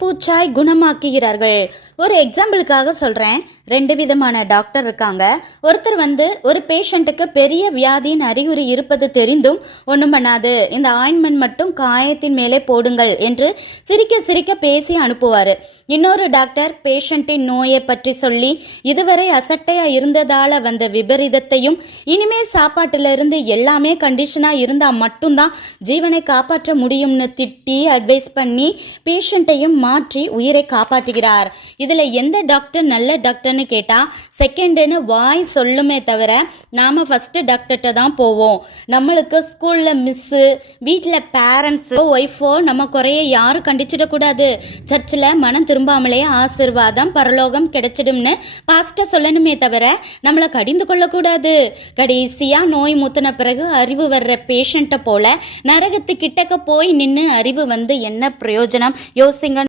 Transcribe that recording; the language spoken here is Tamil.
மேற்பூச்சாய் குணமாக்குகிறார்கள். ஒரு எக்ஸாம்பிளுக்காக சொல்கிறேன். 2 விதமான டாக்டர் இருக்காங்க. ஒருத்தர் ஒரு பேஷண்ட்டுக்கு பெரிய வியாதியின் அறிகுறி இருப்பது தெரிந்தும் ஒன்றும் பண்ணாது, இந்த ஆயின்மெண்ட் மட்டும் காயத்தின் மேலே போடுங்கள் என்று சிரிக்க சிரிக்க பேசி அனுப்புவார். இன்னொரு டாக்டர் பேஷண்ட்டின் நோயை பற்றி சொல்லி இதுவரை அசட்டையாக இருந்ததால் வந்த விபரீதத்தையும் இனிமேல் சாப்பாட்டிலிருந்து எல்லாமே கண்டிஷனாக இருந்தால் மட்டும்தான் ஜீவனை காப்பாற்ற முடியும்னு திட்டி அட்வைஸ் பண்ணி பேஷண்ட்டையும் மாற்றி உயிரை காப்பாற்றுகிறார். இதில் எந்த டாக்டர் நல்ல டாக்டர்னு கேட்டால் செகண்டுன்னு வாய் சொல்லுமே தவிர நாம் ஃபஸ்ட்டு டாக்டர்கிட்ட தான் போவோம். நம்மளுக்கு ஸ்கூலில் மிஸ்ஸு, வீட்டில் பேரண்ட்ஸு, ஒய்ஃபோ நம்ம குறைய யாரும் கண்டிச்சிடக்கூடாது. சர்ச்சில் மனம் திரும்பாமலே ஆசீர்வாதம் பரலோகம் கிடைச்சிடும்னு பாஸ்டர் சொல்லணுமே தவிர நம்மளை கடிந்து கொள்ளக்கூடாது. கடைசியாக நோய் முத்தின பிறகு அறிவு வர்ற பேஷண்ட்டை போல நரகத்து கிட்டக்க போய் நின்று அறிவு என்ன பிரயோஜனம்? யோசிங்க.